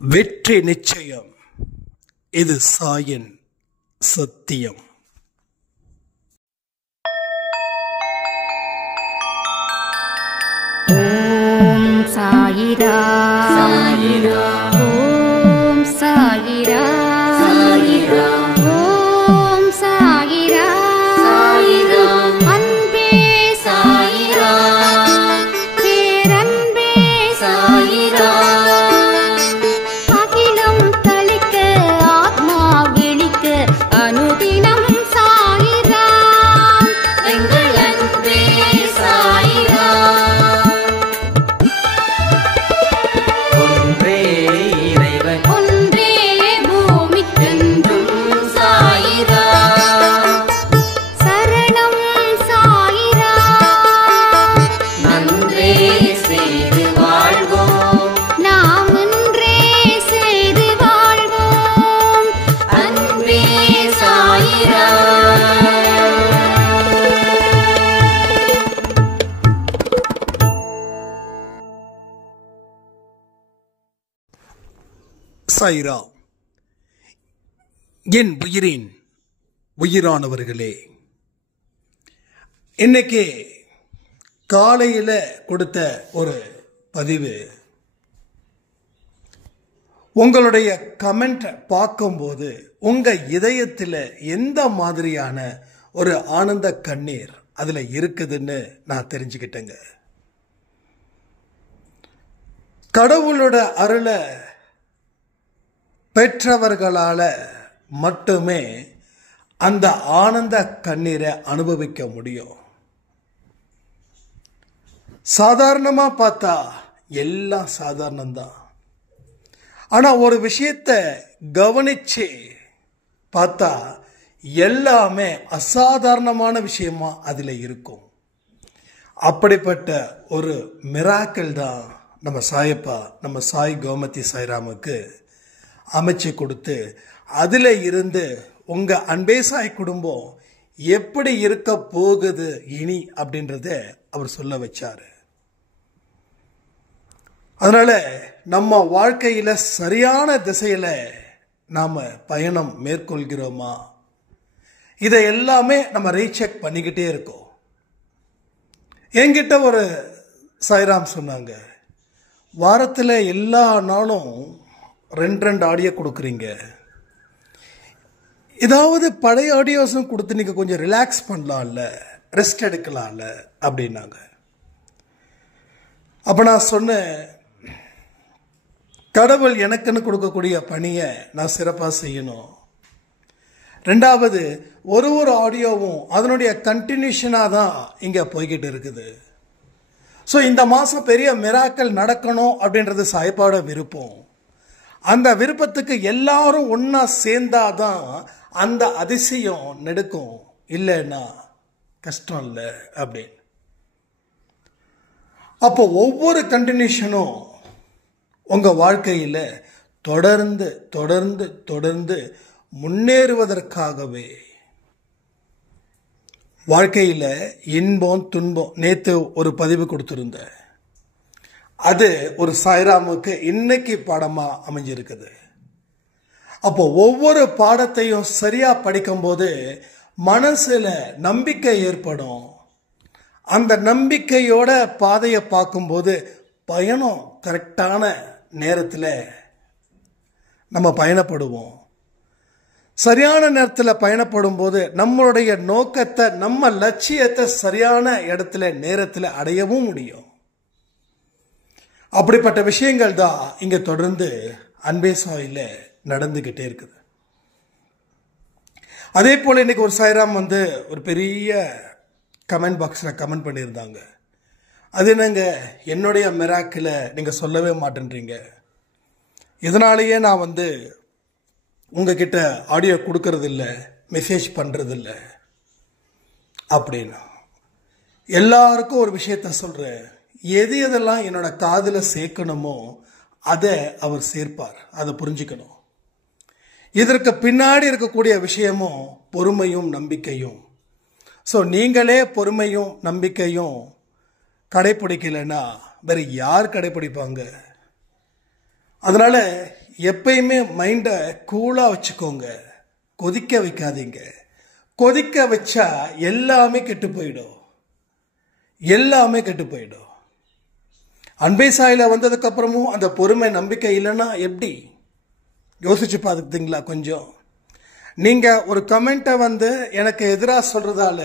வெற்றி நிச்சயம். இது சாயின் சத்தியம். ஓம் சாயிரா சாயிரா, ஓம் சாயிரா சாயிரா, ஓம் சாயிரா சாயிரா, அன்பே சாயிரா, பேரன்பே சாயிரா, அகிலம் தளிக்க ஆத்மா விழிக்க அனுதினம் சாயிரா, எங்கள் அன்பே சாயிரா. ஒன்றே இறைவன், ஒன்றே பூமிக்கென்றும் சாயிரா, சரணம் சாயிரா, நன்றே செய்து வாழ்வோம், நாம் ஒன்றே செய்து வாழ்வோம், அன்பே சாயிரா. சாயிரா. என் உயிரின் உயிரானவர்களே, இன்னைக்கு காலையில் கொடுத்த ஒரு பதிவு, உங்களுடைய கமெண்ட் பார்க்கும்போது உங்க இதயத்தில் எந்த மாதிரியான ஒரு ஆனந்த கண்ணீர் அதில் இருக்குதுன்னு நான் தெரிஞ்சுக்கிட்டேங்க. கடவுளோட அருளை பெற்றவர்களால மட்டுமே அந்த ஆனந்த கண்ணீரை அனுபவிக்க முடியும். சாதாரணமா பார்த்தா எல்லாம் சாதாரணம்தான். ஆனா ஒரு விஷயத்தை கவனிச்சு பார்த்தா எல்லாமே அசாதாரணமான விஷயமா அதுல இருக்கும். அப்படிப்பட்ட ஒரு மிராக்கிள் தான் நம்ம சாயப்பா, நம்ம சாய் கோமதி சாய்ராமுக்கு அமைச்சு கொடுத்து, அதில் இருந்து உங்க அன்பே சாய் குடும்பம் எப்படி இருக்க போகுது இனி அப்படின்றத அவர் சொல்ல வச்சாரு. அதனால நம்ம வாழ்க்கையில சரியான திசையில நாம பயணம் மேற்கொள்கிறோமா, இதை எல்லாமே நம்ம ரீசெக் பண்ணிக்கிட்டே இருக்கோம். என்கிட்ட ஒரு சாய்ராம் சொன்னாங்க, வாரத்தில் எல்லா நாளும் ரெண்டு ஆடியோ கொடுக்குறீங்க, ஏதாவது பழைய ஆடியோஸும் கொடுத்து நீங்கள் கொஞ்சம் ரிலாக்ஸ் பண்ணலாம்ல, ரெஸ்ட் எடுக்கலாம்ல அப்படின்னாங்க. அப்போ நான் சொன்னேன், கடவுள் எனக்குன்னு கொடுக்கக்கூடிய பணியை நான் சிறப்பாக செய்யணும். ரெண்டாவது, ஒரு ஆடியோவும் அதனுடைய கண்டினியூஷனாக தான் இங்கே போய்கிட்டு இருக்குது. ஸோ இந்த மாதம் பெரிய மிராக்கள் நடக்கணும் அப்படின்றது சாய்பாட விருப்பம். அந்த விருப்பத்துக்கு எல்லாரும் ஒன்னா சேர்ந்தாதான் அந்த அதிசயம் நெடுக்கும், இல்லைன்னா கஷ்டம் இல்லை அப்படின்னு. அப்போ ஒவ்வொரு கண்டினியூஷனும் உங்க வாழ்க்கையில தொடர்ந்து தொடர்ந்து தொடர்ந்து முன்னேறுவதற்காகவே. வாழ்க்கையில இன்பம் துன்பம், நேத்து ஒரு பதிவு கொடுத்திருந்தேன், அது ஒரு சாய்ராமுக்கு இன்னைக்கு பாடமா அமைஞ்சிருக்குது. அப்போ ஒவ்வொரு பாடத்தையும் சரியா படிக்கும்போது மனசுல நம்பிக்கை ஏற்படும். அந்த நம்பிக்கையோட பாதையை பார்க்கும்போது பயணம் கரெக்டான நேரத்தில் நம்ம பயணப்படுவோம். சரியான நேரத்தில் பயணப்படும் போது நம்மளுடைய நோக்கத்தை, நம்ம லட்சியத்தை சரியான இடத்துல நேரத்தில் அடையவும் முடியும். அப்படிப்பட்ட விஷயங்கள் தான் இங்க தொடர்ந்து அன்பே சாயில நடந்துகிட்டே இருக்குது. அதே போல இன்னைக்கு ஒரு சாய்ராம் வந்து ஒரு பெரிய கமெண்ட் பாக்ஸில் கமெண்ட் பண்ணியிருந்தாங்க. அது என்னங்க, என்னுடைய மிராக்கில் நீங்க சொல்லவே மாட்டேன்றீங்க, இதனாலேயே நான் வந்து உங்ககிட்ட ஆடியோ கொடுக்கறது இல்லை, மெசேஜ் பண்றது இல்லை அப்படின்னு. எல்லாருக்கும் ஒரு விஷயத்த சொல்றேன், எது எதெல்லாம் என்னோட காதுல சேர்க்கணுமோ அதை அவர் சேர்ப்பார், அதை புரிஞ்சுக்கணும். இதற்கு பின்னாடி இருக்கக்கூடிய விஷயமும் பொறுமையும் நம்பிக்கையும். ஸோ நீங்களே பொறுமையும் நம்பிக்கையும் கடைப்பிடிக்கலைன்னா வேற யார் கடைப்பிடிப்பாங்க? அதனால எப்பயுமே மைண்டை கூலாக வச்சுக்கோங்க. கொதிக்க வைக்காதீங்க. கொதிக்க வச்சா எல்லாமே கெட்டு போயிடும். எல்லாமே கெட்டு போயிடும். அன்பே சாயில வந்ததுக்கு அப்புறமும் அந்த பொறுமை நம்பிக்கை இல்லைன்னா எப்படி? யோசிச்சு பார்த்துக்கிட்டீங்களா? கொஞ்சம் நீங்கள் ஒரு கமெண்ட்டை எனக்கு எதிராக சொல்கிறதால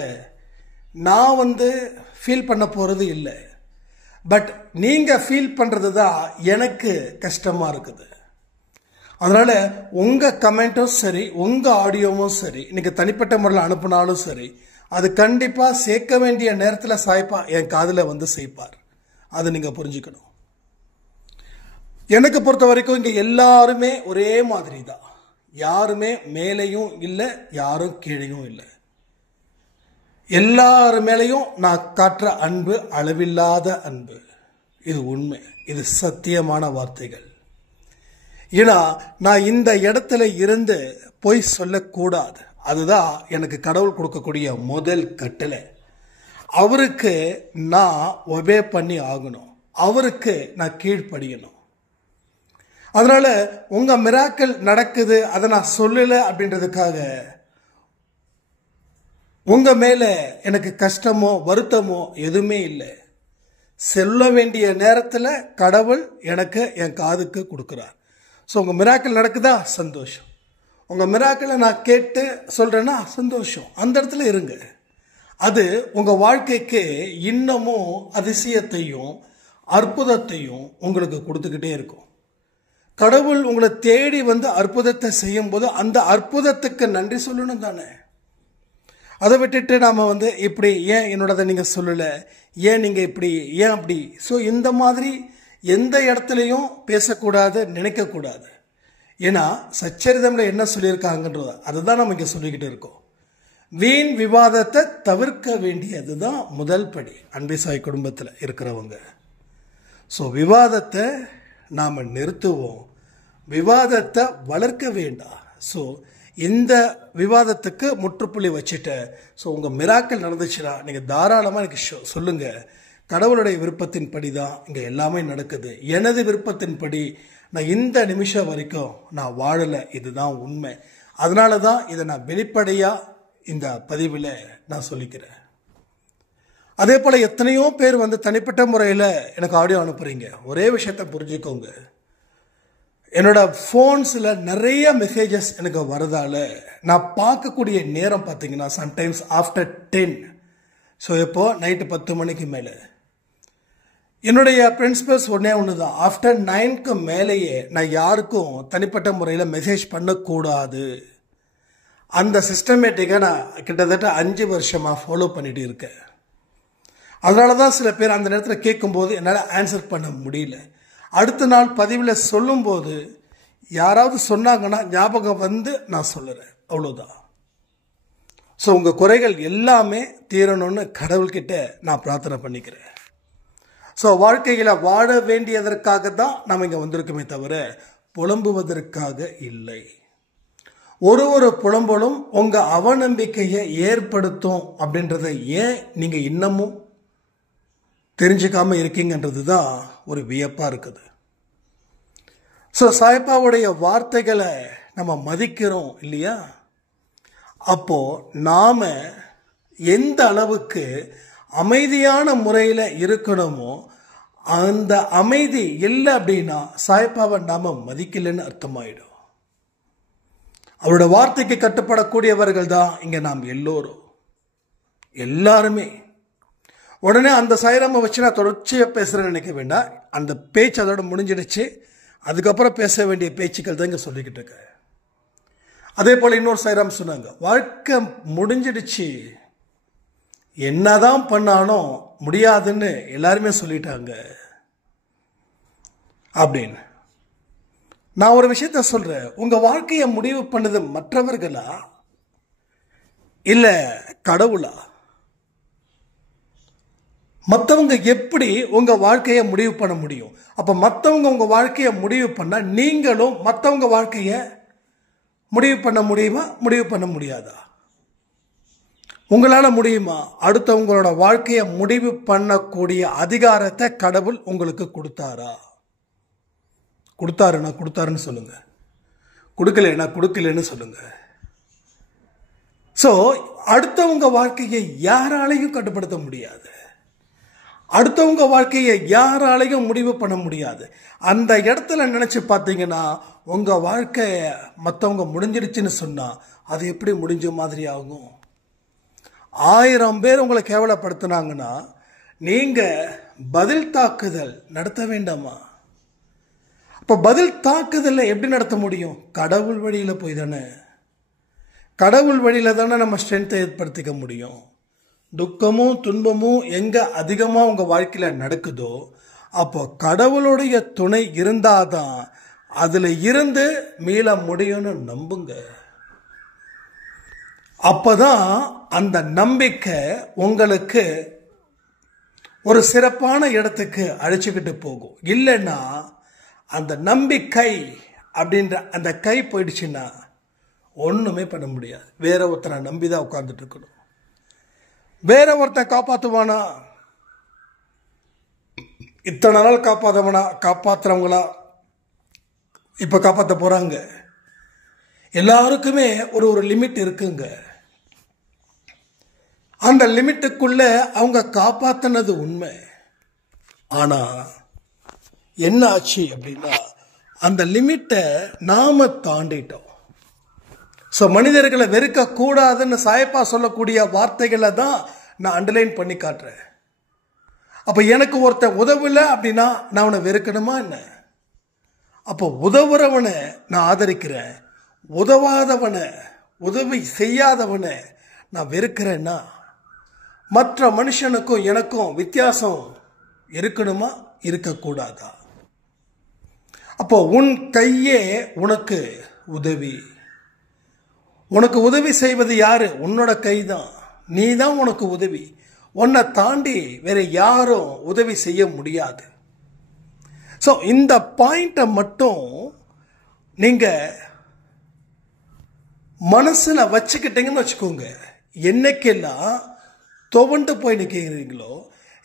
நான் ஃபீல் பண்ண போகிறது இல்லை. பட் நீங்கள் ஃபீல் பண்ணுறது தான் எனக்கு கஷ்டமாக இருக்குது. அதனால் உங்கள் கமெண்ட்டும் சரி, உங்கள் ஆடியோவும் சரி, நீங்கள் தனிப்பட்ட முறையில் அனுப்பினாலும் சரி, அது கண்டிப்பாக சேர்க்க வேண்டிய நேரத்தில் சாய்ப்பா என் காதில் சேர்ப்பார். அதை நீங்கள் புரிஞ்சுக்கணும். எனக்கு பொறுத்த வரைக்கும் இங்கே எல்லாருமே ஒரே மாதிரி தான். யாருமே மேலேயும் இல்லை, யாரும் கீழேயும் இல்லை. எல்லார் மேலேயும் நான் காட்டுற அன்பு அளவில்லாத அன்பு. இது உண்மை, இது சத்தியமான வார்த்தைகள். ஏன்னா நான் இந்த இடத்துல இருந்து போய் சொல்லக்கூடாது. அதுதான் எனக்கு கடவுள் கொடுக்கக்கூடிய முதல் கட்டளை. அவருக்கு நான் ஒபே பண்ணி ஆகணும். அவருக்கு நான் கீழ்ப்படியணும். அதனால உங்க மிராக்கிள் நடக்குது, அதை நான் சொல்லலை அப்படின்றதுக்காக உங்க மேல எனக்கு கஷ்டமோ வருத்தமோ எதுவுமே இல்லை. சொல்ல வேண்டிய நேரத்தில் கடவுள் எனக்கு என் காதுக்கு கொடுக்குறார். ஸோ உங்க மிராக்கிள் நடக்குதா? சந்தோஷம். உங்க மிராக்கிளை நான் கேட்டு சொல்றேன்னா சந்தோஷம். அந்த இடத்துல இருங்க. அது உங்க வாழ்க்கைக்கு இன்னமும் அதிசயத்தையும் அற்புதத்தையும் உங்களுக்கு கொடுத்துக்கிட்டே இருக்கும். கடவுள் உங்களை தேடி அற்புதத்தை செய்யும் போது அந்த அற்புதத்துக்கு நன்றி சொல்லணும் தானே. அதை விட்டுட்டு நாம் இப்படி ஏன் என்னோடதை நீங்கள் சொல்லலை, ஏன் நீங்கள் இப்படி, ஏன் அப்படி. ஸோ இந்த மாதிரி எந்த இடத்துலையும் பேசக்கூடாது, நினைக்கக்கூடாது. ஏன்னா சச்சரிதமில் என்ன சொல்லியிருக்காங்கன்றத அதுதான் நம்ம இங்கே சொல்லிக்கிட்டு இருக்கோம். வீண் விவாதத்தை தவிர்க்க வேண்டியது தான் முதல் படி அன்பே சாய் குடும்பத்தில் இருக்கிறவங்க. ஸோ விவாதத்தை நாம் நிறுத்துவோம், விவாதத்தை வளர்க்க வேண்டாம். ஸோ இந்த விவாதத்துக்கு முற்றுப்புள்ளி வச்சுட்டேன். ஸோ உங்கள் மிராக்கள் நடந்துச்சுன்னா நீங்கள் தாராளமாக எனக்கு சொல்லுங்கள். கடவுளுடைய விருப்பத்தின்படி தான் இங்கே எல்லாமே நடக்குது. எனது விருப்பத்தின்படி நான் இந்த நிமிஷம் வரைக்கும் நான் வாழலை. இதுதான் உண்மை. அதனால தான் இதை நான் வெளிப்படையாக இந்த பதிவில் நான் சொல்லிக்கிறேன். அதே போல் எத்தனையோ பேர் தனிப்பட்ட முறையில் எனக்கு ஆடியோ அனுப்புகிறீங்க. ஒரே விஷயத்தை புரிஞ்சுக்கோங்க. என்னோட ஃபோன்ஸில் நிறைய மெசேஜஸ் எனக்கு வரதால நான் பார்க்கக்கூடிய நேரம் பார்த்தீங்கன்னா சம்டைம்ஸ் ஆஃப்டர் 10. ஸோ இப்போது நைட்டு 10 மணிக்கு மேலே. என்னுடைய பிரின்சிபல்ஸ் ஒன்று தான். ஆஃப்டர் 9க்கு மேலேயே நான் யாருக்கும் தனிப்பட்ட முறையில் மெசேஜ் பண்ணக்கூடாது. அந்த சிஸ்டமேட்டிக்கை நான் கிட்டத்தட்ட 5 வருஷமாக ஃபாலோ பண்ணிட்டு இருக்கேன். அதனால தான் சில பேர் அந்த நேரத்தில் கேட்கும்போது என்னால் ஆன்சர் பண்ண முடியல. அடுத்த நாள் பதிவில் சொல்லும்போது யாராவது சொன்னாங்கன்னா ஞாபகம் நான் சொல்லுறேன். அவ்வளோதான். ஸோ உங்கள் குறைகள் எல்லாமே தீரணும்னு கடவுள்கிட்ட நான் பிரார்த்தனை பண்ணிக்கிறேன். ஸோ வாழ்க்கையில் வாழ வேண்டியதற்காக தான் நாம் இங்கே வந்திருக்கோமே தவிர புலம்புவதற்காக இல்லை. ஒரு புலம்பலும் உங்கள் அவநம்பிக்கையை ஏற்படுத்தும் அப்படின்றத ஏன் நீங்கள் இன்னமும் தெரிஞ்சுக்காம இருக்கீங்கன்றது தான் ஒரு வியப்பாக இருக்குது. ஸோ சாய்பாவுடைய வார்த்தைகளை நம்ம மதிக்கிறோம் இல்லையா? அப்போது நாம் எந்த அளவுக்கு அமைதியான முறையில் இருக்கணுமோ அந்த அமைதி இல்லை அப்படின்னா சாய்பாவை நாம் மதிக்கலைன்னு அர்த்தமாயிடும். அவரோட வார்த்தைக்கு கட்டுப்படக்கூடியவர்கள் தான் இங்கே நாம் எல்லோரும், எல்லாருமே. உடனே அந்த சாய்ராமை வச்சு நான் தொடர்ச்சியாக பேசுகிறேன்னு நினைக்க வேண்டாம். அந்த பேச்சு அதோட முடிஞ்சிடுச்சு. அதுக்கப்புறம் பேச வேண்டிய பேச்சுக்கள் தான் இங்கே சொல்லிக்கிட்டு இருக்கேன். அதே போல் இன்னொரு சாய்ராம் சொன்னாங்க, வாழ்க்கை முடிஞ்சிடுச்சு, என்னதான் பண்ணாலும் முடியாதுன்னு எல்லாருமே சொல்லிட்டாங்க அப்படின்னு. நான் ஒரு விஷயத்த சொல்றேன். உங்க வாழ்க்கையை முடிவு பண்ணது மற்றவர்களா இல்ல கடவுளா? மற்றவங்க எப்படி உங்க வாழ்க்கையை முடிவு பண்ண முடியும்? அப்ப மற்றவங்க உங்க வாழ்க்கையை முடிவு பண்ணா நீங்களும் மற்றவங்க வாழ்க்கையை முடிவு பண்ண முடியுமா? முடிவு பண்ண முடியாதா? உங்களால முடியுமா? அடுத்தவங்களோட வாழ்க்கையை முடிவு பண்ணக்கூடிய அதிகாரத்தை கடவுள் உங்களுக்கு கொடுத்தாரா? கொடுத்தாருன்னா கொடுத்தாருன்னு சொல்லுங்க, கொடுக்கலன்னா கொடுக்கலன்னு சொல்லுங்க. ஸோ அடுத்தவங்க வாழ்க்கையை யாராலையும் கட்டுப்படுத்த முடியாது, அடுத்தவங்க வாழ்க்கையை யாராலையும் முடிவு பண்ண முடியாது. அந்த இடத்துல நினைச்சு பார்த்தீங்கன்னா உங்க வாழ்க்கை மற்றவங்க முடிஞ்சிருச்சுன்னு சொன்னா அது எப்படி முடிஞ்ச மாதிரி ஆகும்? 1000 பேர் உங்களை கேவலப்படுத்தினாங்கன்னா நீங்க பதில் தாக்குதல் நடத்த வேண்டாமா? அப்ப பதில் தாக்குதலை எப்படி நடத்த முடியும்? கடவுள் வழியில போய் தானே, கடவுள் வழியில தானே நம்ம ஸ்ட்ரென்த்தை ஏற்படுத்திக்க முடியும். துக்கமும் துன்பமும் எங்க அதிகமா உங்க வாழ்க்கையில நடக்குதோ அப்போ கடவுளுடைய துணை இருந்தாதான் அதுல இருந்து மீள முடியும்னு நம்புங்க. அப்பதான் அந்த நம்பிக்கை உங்களுக்கு ஒரு சிறப்பான இடத்துக்கு அழைச்சிக்கிட்டு போகும். இல்லைன்னா அந்த நம்பிக்கை அப்படின்ற அந்த கை போயிடுச்சுன்னா ஒண்ணுமே பண்ண முடியாது. வேற ஒருத்தனை நம்பிதான் உட்கார்ந்துட்டு இருக்கணும். வேற ஒருத்தன் காப்பாத்துவானா? இத்தனை நாள் காப்பாத்துறவங்களா இப்ப காப்பாற்ற போறாங்க? எல்லாருக்குமே ஒரு லிமிட் இருக்குங்க. அந்த லிமிட்டுக்குள்ள அவங்க காப்பாத்தினது உண்மை. ஆனா என்ன ஆச்சு அப்படின்னா அந்த லிமிட்டை நாம தாண்டிட்டோம். ஸோ மனிதர்களை வெறுக்க கூடாதுன்னு சாயப்பா சொல்லக்கூடிய வார்த்தைகளை தான் நான் அண்டர்லைன் பண்ணி காட்டுறேன். அப்ப எனக்கு ஒருத்தன் உதவல அப்படின்னா நான் அவனை வெறுக்கணுமா என்ன? அப்போ உதவுறவனை நான் ஆதரிக்கிறேன், உதவாதவனை உதவி செய்யாதவனை நான் வெறுக்கிறேன்னா மற்ற மனுஷனுக்கும் எனக்கும் வித்தியாசம் இருக்கணுமா இருக்கக்கூடாதா? அப்போ உன் கையே உனக்கு உதவி. உனக்கு உதவி செய்வது யாரு? உன்னோட கைதான். நீ தான் உனக்கு உதவி. உன்னை தாண்டி வேற யாரும் உதவி செய்ய முடியாது. ஸோ இந்த பாயிண்ட்டை மட்டும் நீங்க மனசுல வச்சுக்கிட்டீங்கன்னு வச்சுக்கோங்க. என்னைக்கெல்லாம் துவண்டு போய் நிற்கிறீங்களோ,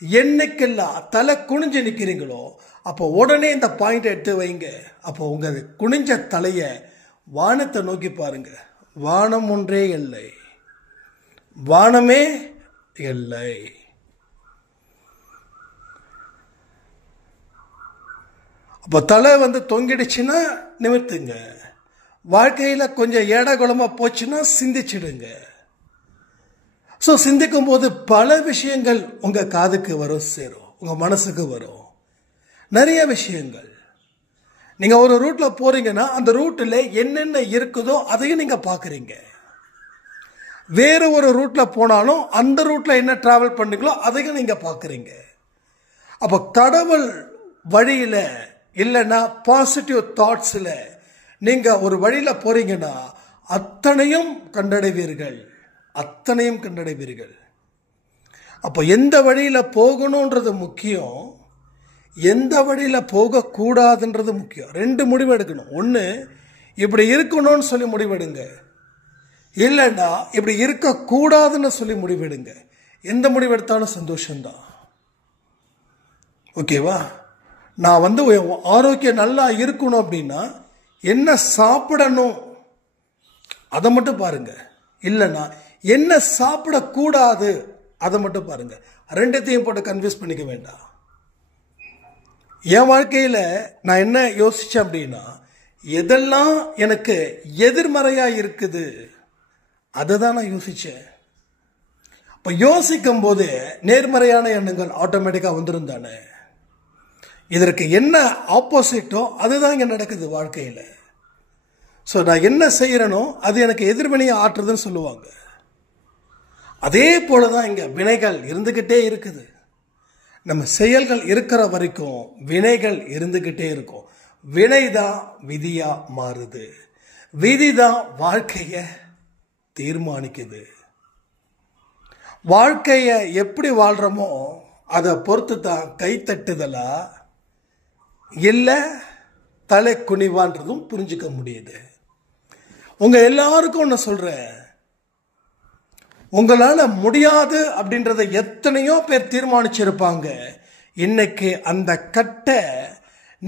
என்னைக்கெல்லாம் தலை குனிஞ்சு நிற்கிறீங்களோ அப்போ உடனே இந்த பாயிண்ட் எடுத்து வைங்க. அப்போ உங்க குனிஞ்ச தலைய வானத்தை நோக்கி பாருங்க. வானம் ஒன்றே இல்லை, வானமே இல்லை. அப்போ தலை தொங்கிடுச்சுன்னா நிமிர்த்துங்க. வாழ்க்கையில கொஞ்சம் ஏடகுலமா போச்சுன்னா சிந்திச்சிடுங்க. ஸோ சிந்திக்கும் போது பல விஷயங்கள் உங்க காதுக்கு வரும், சேரும், உங்க மனசுக்கு வரும். நிறைய விஷயங்கள். நீங்க ஒரு ரூட்ல போறீங்கன்னா அந்த ரூட்ல என்னென்ன இருக்குதோ அதையும் நீங்க பாக்குறீங்க. வேற ஒரு ரூட்ல போனாலும் அந்த ரூட்ல என்ன டிராவல் பண்ணீங்களோ அதையும் நீங்க பாக்குறீங்க. அப்ப கடவுள் வழியில இல்லைன்னா பாசிட்டிவ் தாட்ஸ்ல நீங்க ஒரு வழியில போறீங்கன்னா அத்தனையும் கண்டடைவீர்கள், அத்தனையும் கண்டடைவீர்கள். அப்போ எந்த வழியில போகணும்ன்றது முக்கியம், எந்த வழியில போகக்கூடாதுன்றது முக்கியம். 2 முடிவு எடுக்கணும். ஒன்று இப்படி இருக்கணும்னு சொல்லி முடிவெடுங்க, இல்லைன்னா இப்படி இருக்கக்கூடாதுன்னு சொல்லி முடிவெடுங்க. எந்த முடிவு எடுத்தாலும் சந்தோஷம்தான். ஓகேவா? நான் ஆரோக்கியம் நல்லா இருக்கணும் அப்படின்னா என்ன சாப்பிடணும் அதை மட்டும் பாருங்க, இல்லைன்னா என்ன சாப்பிடக்கூடாது அதை மட்டும் பாருங்க. 2த்தையும் போட்டு கன்ஃபியூஸ் பண்ணிக்க வேண்டாம். என் வாழ்க்கையில நான் என்ன யோசிச்சேன் அப்படின்னா எதெல்லாம் எனக்கு எதிர்மறையா இருக்குது அதை தான் நான் யோசிச்சேன். அப்ப யோசிக்கும் போது நேர்மறையான எண்ணங்கள் ஆட்டோமேட்டிக்கா வந்துருந்தானே. இதற்கு என்ன ஆப்போசிட்டோ அதுதான் இங்க நடக்குது வாழ்க்கையில. ஸோ நான் என்ன செய்யறேனோ அது எனக்கு எதிர்வினையை ஆற்றுதுன்னு சொல்லுவாங்க. அதே போலதான் இங்க வினைகள் இருந்துகிட்டே இருக்குது. நம்ம செயல்கள் இருக்கிற வரைக்கும் வினைகள் இருந்துகிட்டே இருக்கும். வினைதான் விதியா மாறுது, விதிதான் வாழ்க்கைய தீர்மானிக்குது. வாழ்க்கைய எப்படி வாழ்றோமோ அதை பொறுத்து தான் கைத்தட்டுதலா இல்ல தலை குனிவான்றதும் புரிஞ்சுக்க முடியுது. உங்க எல்லாருக்கும் ஒன்று சொல்றேன், உங்களால முடியாது அப்படின்றத எத்தனையோ பேர் தீர்மானிச்சிருப்பாங்க. இன்னைக்கு அந்த கட்டை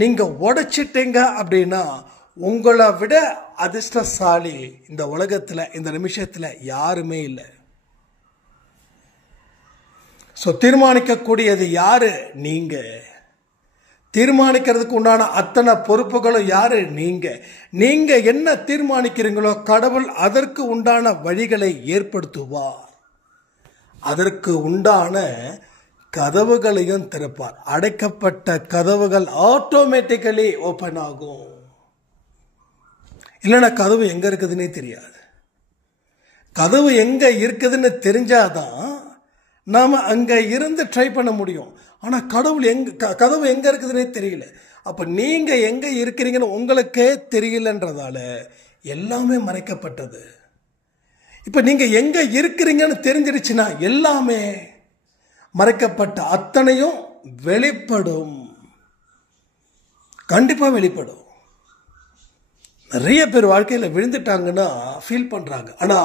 நீங்கள் உடைச்சிட்டீங்க அப்படின்னா உங்களை விட அதிர்ஷ்டசாலி இந்த உலகத்தில் இந்த நிமிஷத்தில் யாருமே இல்லை. ஸோ தீர்மானிக்கக்கூடியது யாரு? நீங்கள். தீர்மானிக்கிறதுக்கு உண்டான அத்தனை பொறுப்புகளும் யாரு? நீங்கள் என்ன தீர்மானிக்கிறீங்களோ கடவுள் அதற்கு உண்டான வழிகளை ஏற்படுத்துவார். அதற்கு உண்டான கதவுகளையும் திறப்பார். அடைக்கப்பட்ட கதவுகள் ஆட்டோமேட்டிக்கலி ஓப்பன் ஆகும். இல்லைன்னா கதவு எங்க இருக்குதுன்னே தெரியாது. கதவு எங்க இருக்குதுன்னு தெரிஞ்சாதான் நாம அங்க இருந்து ட்ரை பண்ண முடியும். ஆனா கதவு எங்க இருக்குதுன்னே தெரியல. அப்ப நீங்க எங்க இருக்கிறீங்கன்னு உங்களுக்கே தெரியலன்றதால எல்லாமே மறைக்கப்பட்டது. இப்ப நீங்க எங்க இருக்கிறீங்கன்னு தெரிஞ்சிருச்சுன்னா எல்லாமே மறைக்கப்பட்ட அத்தனையும் வெளிப்படும். கண்டிப்பா வெளிப்படும். நிறைய பேர் வாழ்க்கையில் விழுந்துட்டாங்கன்னா ஃபீல் பண்றாங்க. ஆனா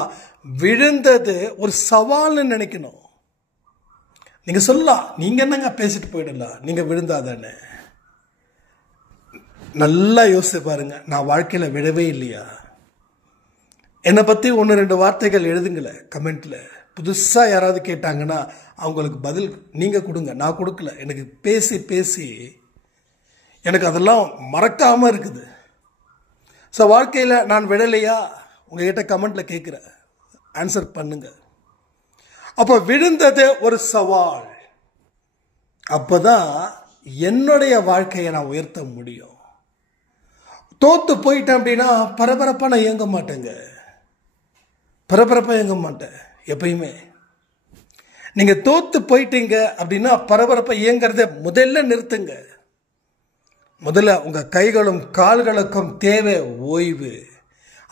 விழுந்தது ஒரு சவால்னு நினைக்கணும். நீங்க சொல்லலாம், நீங்க என்னங்க பேசிட்டு போயிடலாம், நீங்க விழுந்தாதானே. நல்லா யோசிச்சு பாருங்க, நான் வாழ்க்கையில விழவே இல்லையா? என்னை பத்தி 1-2 வார்த்தைகள் எழுதுங்களேன் கமெண்ட்ல. புதுசா யாராவது கேட்டாங்கன்னா அவங்களுக்கு பதில் நீங்க கொடுங்க, நான் கொடுக்கல. எனக்கு பேசி பேசி எனக்கு அதெல்லாம் மறக்காம இருக்குது. ஸோ வாழ்க்கையில் நான் விழலையா? உங்ககிட்ட கமெண்ட்ல கேட்குறேன், ஆன்சர் பண்ணுங்க. அப்போ விழுந்தது ஒரு சவால். அப்பதான் என்னுடைய வாழ்க்கையை நான் உயர்த்த முடியும். தோத்து போயிட்டேன் அப்படின்னா பரபரப்பா நான் இயங்க மாட்டேங்க. பரபரப்பா இயங்க மாட்டேன் எப்பயுமே. நீங்க தோத்து போயிட்டீங்க அப்படின்னா பரபரப்பா இயங்கிறத முதல்ல நிறுத்துங்க. முதல்ல உங்க கைகளும் கால்களுக்கும் தேவை ஓய்வு.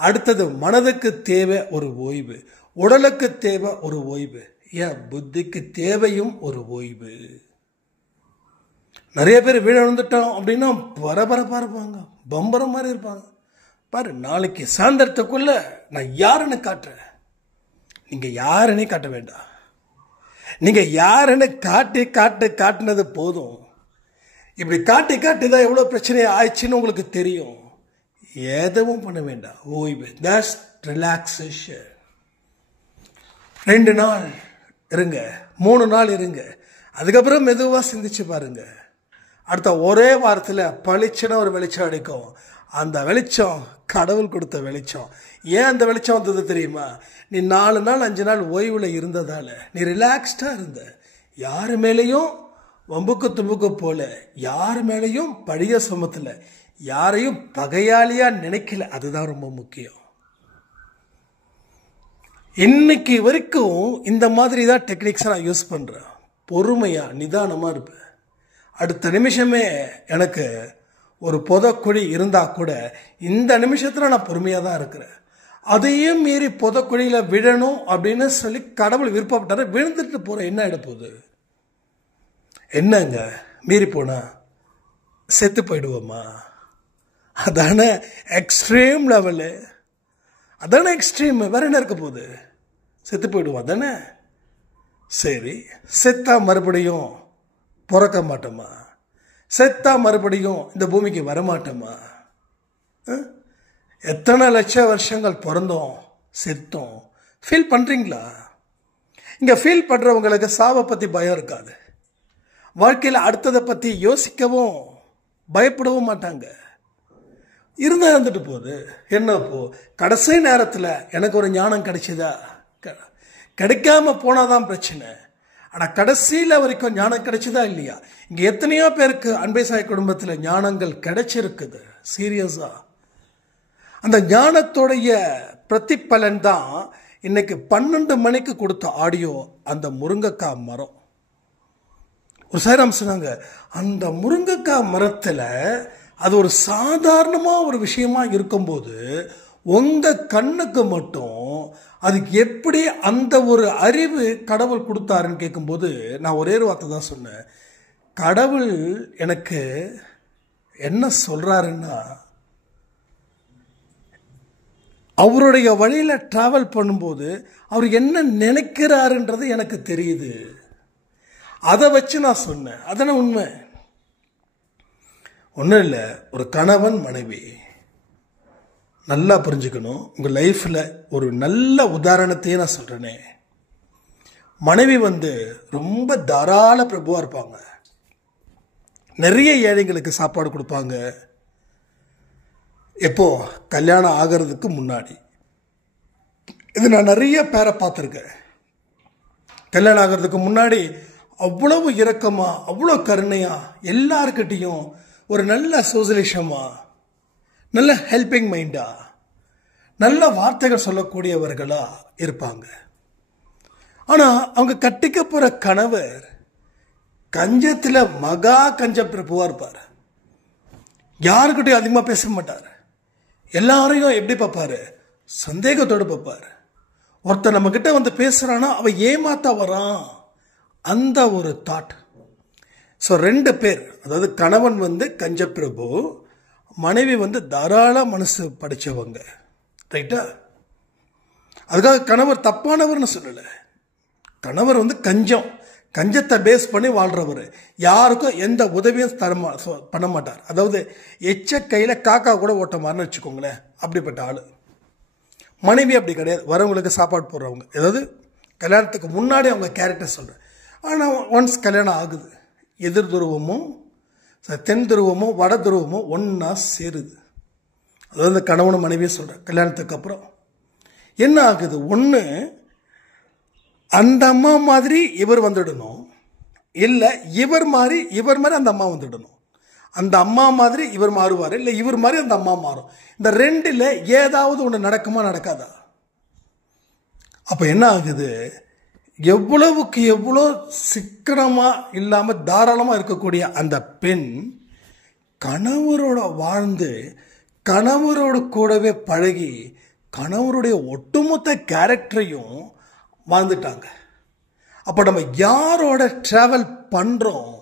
அடுத்தது மனதுக்கு தேவை ஒரு ஓய்வு, உடலுக்கு தேவை ஒரு ஓய்வு, ஏன் புத்திக்கு தேவையும் ஒரு ஓய்வு. நிறைய பேர் விழுந்துட்டோம் அப்படின்னா பரபரப்பா இருப்பாங்க, பம்பரம் மாதிரி இருப்பாங்க. பாரு, நாளைக்கு சாயந்தரத்துக்குள்ள நான் யாருன்னு காட்டுறேன். நீங்க யாருன்னே காட்ட வேண்டாம். நீங்க யாருன்னு காட்டினது போதும். இப்படி காட்டிதான் எவ்வளவு பிரச்சனை ஆயிடுச்சுன்னு உங்களுக்கு தெரியும். எதுவும் பண்ண வேண்டாம், ஓய்வு. That's relaxation. 2 நாள் இருங்க, 3 நாள் இருங்க, அதுக்கப்புறம் மெதுவா சிந்திச்சு பாருங்க. அடுத்த ஒரே வாரத்தில் பளிச்சுன்னு ஒரு வெளிச்சம் அடிக்கும். அந்த வெளிச்சம் கடவுள் கொடுத்த வெளிச்சம். ஏன் அந்த வெளிச்சம் வந்தது தெரியுமா? நீ 4 நாள் 5 நாள் ஓய்வுல இருந்ததால நீ ரிலாக்ஸ்டா இருந்த. யாரு மேலேயும் வம்புக்கு தும்புக்கு போல, யார் மேலேயும் பழிய சுமத்துல, யாரையும் பகையாளியா நினைக்கல. அதுதான் ரொம்ப முக்கியம். இன்னைக்கு வரைக்கும் இந்த மாதிரி தான் டெக்னிக்ஸை நான் யூஸ் பண்றேன். பொறுமையா நிதானமா இருப்பேன். அடுத்த நிமிஷமே எனக்கு ஒரு புதக்குழி இருந்தா கூட இந்த நிமிஷத்துல நான் பொறுமையா தான் இருக்கிறேன். அதையும் மீறி புதக்குழியில விழணும் அப்படின்னு சொல்லி கடவுள் விருப்பப்பட்டாரு. விழுந்துட்டு போற என்ன எடுப்போகுது? என்னங்க மீறி போனா செத்து போயிடுவோமா? அதான எக்ஸ்ட்ரீம் லெவலு, அதான எக்ஸ்ட்ரீம். வேற என்ன இருக்க போகுது? செத்து போயிடுவோம் தானே. சரி, செத்தா மறுபடியும் பிறக்க மாட்டோமா? செத்தா மறுபடியும் இந்த பூமிக்கு வரமாட்டோமா? எத்தனை லட்சம் வருஷங்கள் பிறந்தோம், செத்தோம். ஃபீல் பண்றீங்களா? இங்க ஃபீல் பண்றவங்களுக்கு சாவை பத்தி பயம் இருக்காது. வாழ்க்கையில் அடுத்ததை பத்தி யோசிக்கவும் பயப்படவும் மாட்டாங்க. இருந்தா இருந்துட்டு போகுது. என்ன போ, கடைசி நேரத்தில் எனக்கு ஒரு ஞானம் கிடைச்சதா? கிடைக்காம போனாதான் பிரச்சனை. ஆனா கடைசியில வரைக்கும் ஞானம் கிடைச்சதா இல்லையா? இங்க எத்தனையோ பேருக்கு அன்பை சாய் குடும்பத்தில் ஞானங்கள் கிடைச்சிருக்குது. சீரியஸா அந்த ஞானத்தோடைய பிரதிபலன் தான் இன்னைக்கு 12 மணிக்கு கொடுத்த ஆடியோ. அந்த முருங்கைக்காய் மரம், ஒரு சாயிராம் சொன்னாங்க, அந்த முருங்கைக்காய் மரத்துல அது ஒரு சாதாரணமா ஒரு விஷயமா இருக்கும்போது உங்க கண்ணுக்கு மட்டும் அதுக்கு எப்படி அந்த ஒரு அறிவு கடவுள் கொடுத்தாருன்னு கேட்கும்போது நான் ஒரே ஒரு வார்த்தை தான் சொன்னேன். கடவுள் எனக்கு என்ன சொல்றாருன்னா, அவருடைய வழியில டிராவல் பண்ணும்போது அவர் என்ன நினைக்கிறாருன்றது எனக்கு தெரியுது. அதை வச்சு நான் சொன்னேன். அதான உண்மை. ஒன்றும் இல்லை, ஒரு கணவன் மனைவி நல்லா புரிஞ்சுக்கணும். உங்கள் லைஃப்பில் ஒரு நல்ல உதாரணத்தையே நான் சொல்கிறேனே. மனைவி ரொம்ப தாராள பிரபுவாக இருப்பாங்க. நிறைய ஏழைங்களுக்கு சாப்பாடு கொடுப்பாங்க. எப்போ கல்யாணம் ஆகிறதுக்கு முன்னாடி. இது நான் நிறைய பேரை பார்த்துருக்கேன். கல்யாணம் ஆகிறதுக்கு முன்னாடி அவ்வளவு இரக்கமாக, அவ்வளோ கருணையாக, எல்லாருக்கிட்டையும் ஒரு நல்ல சோசியலிசமாக, நல்ல ஹெல்பிங் மைண்டாக, நல்ல வார்த்தைகள் சொல்லக்கூடியவர்களாக இருப்பாங்க. ஆனால் அவங்க கட்டிக்க போகிற கணவர் கஞ்சத்தில் மகா கஞ்ச பிரபுவாக இருப்பார். யாருக்கிட்டையும் அதிகமாக பேச மாட்டார். எல்லாரையும் எப்படி பார்ப்பாரு? சந்தேகத்தோடு பார்ப்பார். ஒருத்தர் நம்மக்கிட்ட பேசுகிறான்னா அவன் ஏமாத்த வரான், அந்த ஒரு தாட். ஸோ 2 பேர், அதாவது கணவன் கஞ்ச பிரபு, மனைவி தாராள மனசு படித்தவங்க. ரைட்டா? அதுக்காக கணவர் தப்பானவர்னு சொல்லலை. கணவர் கஞ்சத்தை பேஸ் பண்ணி வாழ்கிறவர். யாருக்கும் எந்த உதவியும் பண்ண மாட்டார். அதாவது எச்ச கையில் காக்கா கூட ஓட்டமாறுன்னு வச்சுக்கோங்களேன், அப்படிப்பட்ட ஆள். மனைவி அப்படி கிடையாது. வரவங்களுக்கு சாப்பாடு போடுறவங்க. ஏதாவது கல்யாணத்துக்கு முன்னாடி அவங்க கேரக்டர் சொல்கிறேன். ஆனால் ஒன்ஸ் கல்யாணம் ஆகுது, எதிர் துருவமும் தென் துருவமும் வட துருவமும் ஒன்றா சேருது. அதாவது கணவனும் மனைவியும் சொல்கிறேன். கல்யாணத்துக்கு அப்புறம் என்ன ஆகுது? ஒன்று, அந்த அம்மா மாதிரி இவர் வந்துடணும், இல்லை இவர் மாதிரி அந்த அம்மா வந்துடணும். அந்த அம்மா மாதிரி இவர் மாறுவார், இல்லை இவர் மாதிரி அந்த அம்மா மாறும். இந்த 2ல் ஏதாவது ஒன்று நடக்குமா நடக்காதா? அப்போ என்ன ஆகுது? எவ்வளவுக்கு எவ்வளோ சிக்கனமாக இல்லாமல் தாராளமாக இருக்கக்கூடிய அந்த பெண் கணவரோட வாழ்ந்து, கணவரோட கூடவே பழகி, கணவருடைய ஒட்டுமொத்த கேரக்டரையும் வாழ்ந்துட்டாங்க. அப்போ நம்ம யாரோட ட்ராவல் பண்ணுறோம்,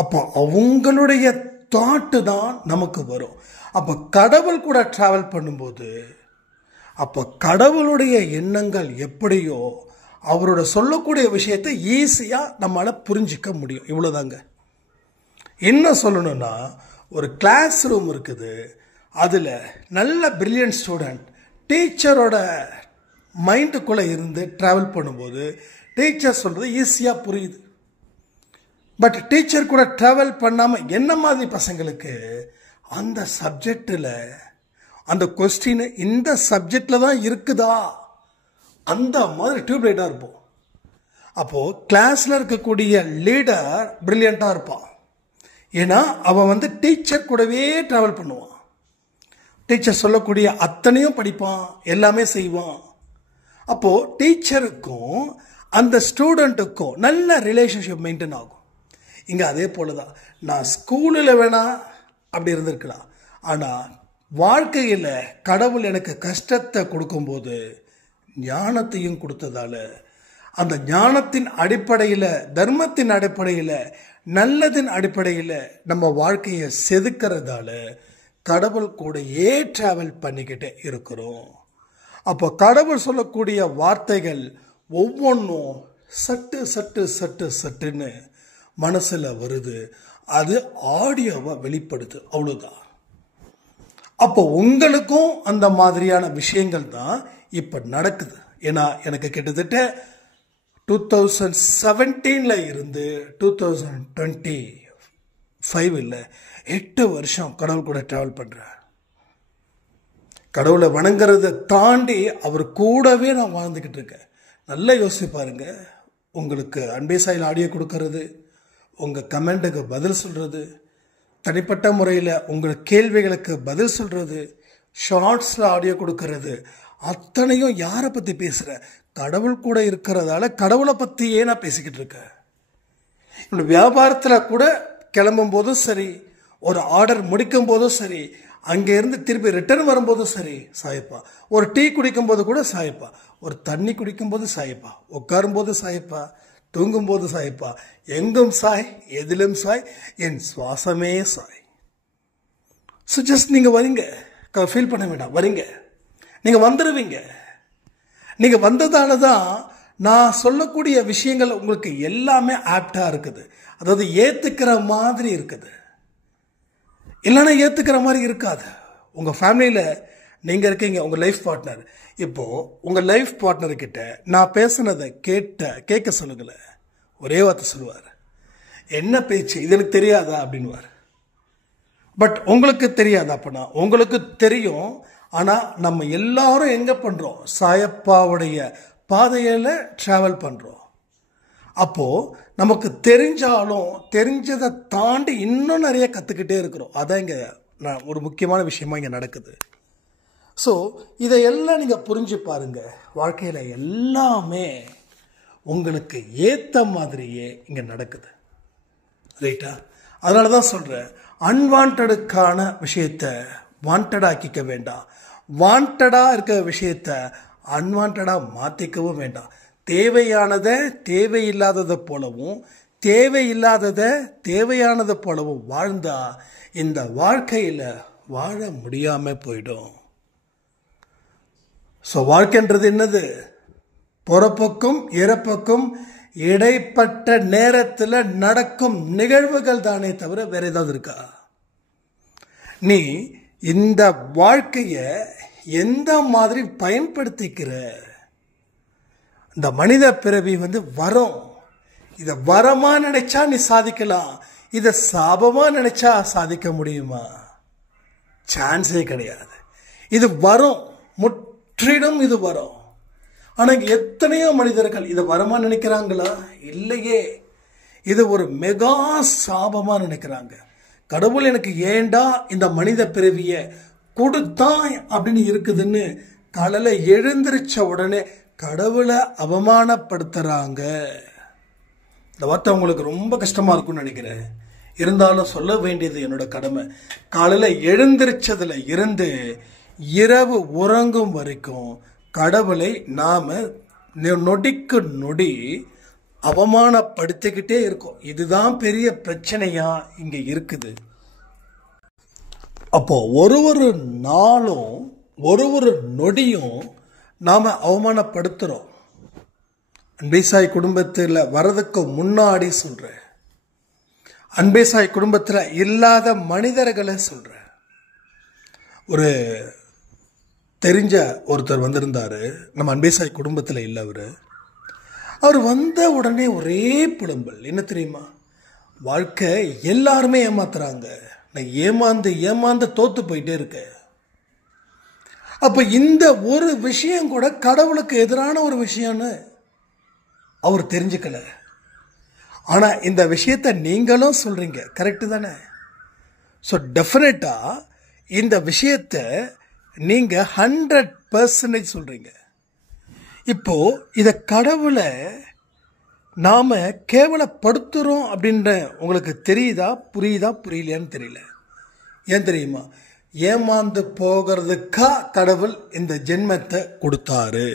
அப்போ அவங்களுடைய தாட்டு தான் நமக்கு வரும். அப்போ கடவுள் கூட ட்ராவல் பண்ணும்போது, அப்போ கடவுளுடைய எண்ணங்கள் எப்படியோ அவரோட சொல்லக்கூடிய விஷயத்தை ஈஸியாக நம்மளால் புரிஞ்சிக்க முடியும். இவ்வளோதாங்க. என்ன சொல்லணும்னா, ஒரு கிளாஸ் ரூம் இருக்குது, அதில் நல்ல பிரில்லியன்ட் ஸ்டூடெண்ட் டீச்சரோட மைண்டுக்குள்ளே இருந்து ட்ராவல் பண்ணும்போது டீச்சர் சொல்கிறது ஈஸியாக புரியுது. பட் டீச்சர் கூட ட்ராவல் பண்ணாமல் என்ன மாதிரி பசங்களுக்கு அந்த சப்ஜெக்டில் அந்த கொஸ்டின் இந்த சப்ஜெக்டில் தான் இருக்குதா, அந்த மாதிரி டியூப்லைட்டாக இருப்போம். அப்போது கிளாஸில் இருக்கக்கூடிய லீடர் பிரில்லியண்ட்டாக இருப்பான். ஏன்னா அவன் டீச்சர் கூடவே ட்ராவல் பண்ணுவான். டீச்சர் சொல்லக்கூடிய அத்தனையும் படிப்பான், எல்லாமே செய்வான். அப்போது டீச்சருக்கும் அந்த ஸ்டூடெண்ட்டுக்கும் நல்ல ரிலேஷன்ஷிப் மெயின்டைன் ஆகும். இங்கே அதே போல் தான். நான் ஸ்கூலில் வேணால் அப்படி இருந்திருக்கலாம், ஆனால் வாழ்க்கையில் கடவுள் எனக்கு கஷ்டத்தை கொடுக்கும்போது ஞானத்தையும் கொடுத்ததால, அந்த ஞானத்தின் அடிப்படையில், தர்மத்தின் அடிப்படையில், நல்லதின் அடிப்படையில் நம்ம வாழ்க்கையை செதுக்கிறதால கடவுள் கூடயே ட்ராவல் பண்ணிக்கிட்டே இருக்கிறோம். அப்போ கடவுள் சொல்லக்கூடிய வார்த்தைகள் ஒவ்வொன்றும் சட்டு சட்டு சட்டு சட்டுன்னு மனசில் வருது. அது ஆடியோவாக வெளிப்படுது, அவ்வளோதான். அப்போ உங்களுக்கும் அந்த மாதிரியான விஷயங்கள் தான் இப்போ நடக்குது. ஏன்னா எனக்கு கிட்டத்தட்ட 2017 இருந்து 2025 8 வருஷம் கடவுள் கூட ட்ராவல் பண்ணுறேன். கடவுளை வணங்குறதை தாண்டி அவர் கூடவே நான் வாழ்ந்துக்கிட்டு இருக்கேன். நல்லா யோசிச்சு பாருங்க. உங்களுக்கு அன்பே சாயில் ஆடியோ கொடுக்கறது, உங்கள் கமெண்ட்டுக்கு பதில் சொல்கிறது, தனிப்பட்ட முறையில் உங்கள் கேள்விகளுக்கு பதில் சொல்கிறது, ஷார்ட்ஸில் ஆடியோ கொடுக்கறது, அத்தனையும் யாரை பற்றி பேசுகிறேன்? கடவுள் கூட இருக்கிறதால கடவுளை பற்றியே நான் பேசிக்கிட்டு இருக்கேன். என்னோட வியாபாரத்தில் கூட கிளம்பும் போதும் சரி, ஒரு ஆர்டர் முடிக்கும் போதும் சரி, அங்கேருந்து திருப்பி ரிட்டர்ன் வரும்போதும் சரி சாயப்பா. ஒரு டீ குடிக்கும்போது கூட சாயப்பா, ஒரு தண்ணி குடிக்கும்போது சாயப்பா, உட்காரும்போது சாயப்பா, தூங்கும்போது சாயப்பா, எங்கும் சாய், எதிலும் சாய், என் சுவாசமே சாய். ஸோ ஜஸ்ட் நீங்கள் வரீங்க, ஃபீல் பண்ண வேண்டாம், வரீங்க, நீங்கள் வந்துடுவீங்க. நீங்கள் வந்ததால தான் நான் சொல்லக்கூடிய விஷயங்கள் உங்களுக்கு எல்லாமே ஆப்டாக இருக்குது. அதாவது ஏற்றுக்கிற மாதிரி இருக்குது. இல்லைன்னா ஏற்றுக்கிற மாதிரி இருக்காது. உங்கள் ஃபேமிலியில் நீங்கள் இருக்கீங்க, உங்கள் லைஃப் பார்ட்னர். இப்போது உங்கள் லைஃப் பார்ட்னர்கிட்ட நான் பேசுனதை கேட்க சொல்லுங்களேன். ஒரே வார்த்தை சொல்லுவார், என்ன பேச்சு இது எனக்கு தெரியாதா அப்படின்வார். பட் உங்களுக்கு தெரியாது. அப்படின்னா உங்களுக்கு தெரியும். ஆனால் நம்ம எல்லாரும் எங்கே பண்ணுறோம்? சாயப்பாவுடைய பாதையில் ட்ராவல் பண்ணுறோம். அப்போது நமக்கு தெரிஞ்சாலும் தெரிஞ்சதை தாண்டி இன்னும் நிறைய கற்றுக்கிட்டே இருக்கிறோம். அதான் இங்கே ஒரு முக்கியமான விஷயமா இங்கே நடக்குது. ஸோ இதையெல்லாம் நீங்கள் புரிஞ்சு பாருங்கள். வாழ்க்கையில் எல்லாமே உங்களுக்கு ஏற்ற மாதிரியே இங்கே நடக்குது. ரைட்டா? அதனால தான் சொல்கிறேன், அன்வான்டுக்கான விஷயத்தை வாண்டடாக ஆக்கிக்க வேண்டாம். வாண்டடாக இருக்கிற விஷயத்தை அன்வான்டாக மாற்றிக்கவும் வேண்டாம். தேவையானதை தேவையில்லாததை போலவும் தேவையில்லாததை தேவையானதை போலவும் வாழ்ந்தா இந்த வாழ்க்கையில் வாழ முடியாமல் போயிடும். ஸோ வாழ்க்கைன்றது என்னது? பிறப்புக்கும் இறப்புக்கும் இடைப்பட்ட நேரத்தில் நடக்கும் நிகழ்வுகள் தானே தவிர வேற ஏதாவது இருக்கா? நீ இந்த வாழ்க்கையை எந்த மாதிரி பயன்படுத்திக்கிற? இந்த மனித பிறவி வரம். இதை வரமா நினைச்சா நீ சாதிக்கலாம். இதை சாபமா நினைச்சா சாதிக்க முடியுமா? சான்ஸே கிடையாது. இது வரும், முற்றிலும் இது வரும். ஆனால் எத்தனையோ மனிதர்கள் இதை வரமா நினைக்கிறாங்களா? இல்லையே. இது ஒரு மெகா சாபமா நினைக்கிறாங்க. கடவுள் எனக்கு ஏண்டா இந்த மனித பிறவியை கொடுத்தான் அப்படின்னு இருக்குதுன்னு காலையில் எழுந்திருச்ச உடனே கடவுளை அவமானப்படுத்துறாங்க. இந்த வார்த்தை உங்களுக்கு ரொம்ப கஷ்டமா இருக்கும்னு நினைக்கிறேன். இருந்தாலும் சொல்ல வேண்டியது என்னோட கடமை. காலையில் எழுந்திருச்சதுல இருந்து இரவு உறங்கும் வரைக்கும் கடவுளை நாம நொடிக்கு நொடி அவமானப்படுத்திக்கிட்டே இருக்கோம். இதுதான் பெரிய பிரச்சனையா இங்க இருக்குது. அப்போ ஒரு நாளும் ஒரு நொடியும் நாம அவமானப்படுத்துறோம். அன்பேசாய் குடும்பத்தில் வரதுக்கு முன்னாடி சொல்றேன், அன்பேசாய் குடும்பத்தில் இல்லாத மனிதர்களை சொல்றேன். ஒரு தெரிஞ்ச ஒருத்தர் வந்திருந்தாரு, நம்ம அன்பேசாய் குடும்பத்தில் இல்லை. அவர் வந்த உடனே ஒரே புலம்பல். என்ன தெரியுமா? வாழ்க்கை எல்லாருமே ஏமாத்துறாங்க, நான் ஏமாந்து தோத்து போயிட்டே இருக்கேன். அப்ப இந்த ஒரு விஷயம் கூட கடவுளுக்கு எதிரான ஒரு விஷயம்னு அவர் தெரிஞ்சுக்கல. ஆனா இந்த விஷயத்தை நீங்களும் சொல்றீங்க, கரெக்டு தானே? ஸோ டெஃபினட்டா இந்த விஷயத்தை நீங்க 100% சொல்றீங்க. இப்போ இத கடவுளை நாம கேவலப்படுத்துறோம் அப்படின்ற உங்களுக்கு தெரியுதா, புரியலையான்னு தெரியல. ஏன் தெரியுமா? ஏமாந்து போகிறதுக்கா கடவுள் இந்த ஜென்மத்தை கொடுத்தாரு.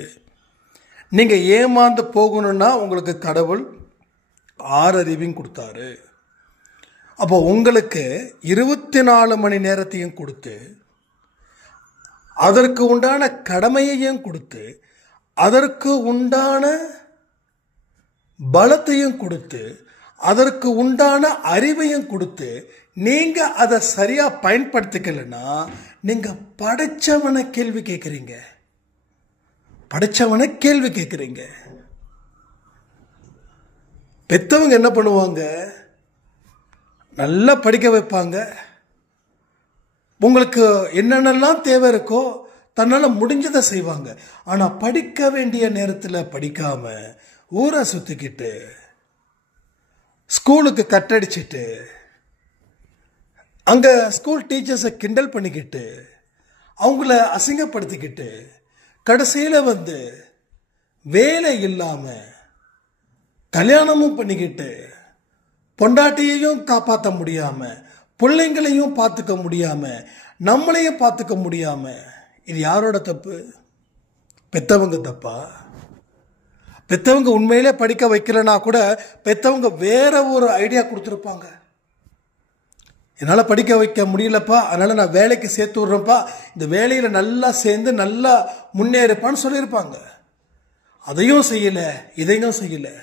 நீங்க ஏமாந்து போகணும்னா உங்களுக்கு கடவுள் 6 அறிவையும் கொடுத்தாரு. அப்போ உங்களுக்கு 24 மணி நேரத்தையும் கொடுத்து, அதற்கு உண்டான கடமையையும் கொடுத்து, அதற்கு உண்டான பலத்தையும் கொடுத்து, அதற்கு உண்டான அறிவையும் கொடுத்து, நீங்க அதை சரியா பயன்படுத்திக்கலன்னா நீங்க படைச்சவனை கேள்வி கேட்குறீங்க. பெத்தவங்க என்ன பண்ணுவாங்க? நல்லா படிக்க வைப்பாங்க. உங்களுக்கு என்னென்னலாம் தேவை இருக்கோ தன்னால் முடிஞ்சதை செய்வாங்க. ஆனால் படிக்க வேண்டிய நேரத்தில் படிக்காம ஊரை சுற்றிக்கிட்டு, ஸ்கூலுக்கு கட்டடிச்சிட்டு, அங்கே ஸ்கூல் டீச்சர்ஸை கிண்டல் பண்ணிக்கிட்டு, அவங்கள அசிங்கப்படுத்திக்கிட்டு, கடைசியில் வேலை இல்லாமல் கல்யாணமும் பண்ணிக்கிட்டு, பொண்டாட்டியையும் காப்பாற்ற முடியாமல், பிள்ளைங்களையும் பார்த்துக்க முடியாமல், நம்மளையும் பார்த்துக்க முடியாமல், இது யாரோட தப்பு? பெத்தவங்க தப்பா? பெத்தவங்க உண்மையிலே படிக்க வைக்கலனா கூட பெத்தவங்க வேற ஒரு ஐடியா கொடுத்துருப்பாங்க. என்னால் படிக்க வைக்க முடியலப்பா, அதனால நான் வேலைக்கு சேர்த்து விட்றேன்ப்பா, இந்த வேலையில் நல்லா சேர்ந்து நல்லா முன்னேறிப்பான்னு சொல்லியிருப்பாங்க. அதையும் செய்யலை, இதையும் செய்யலை.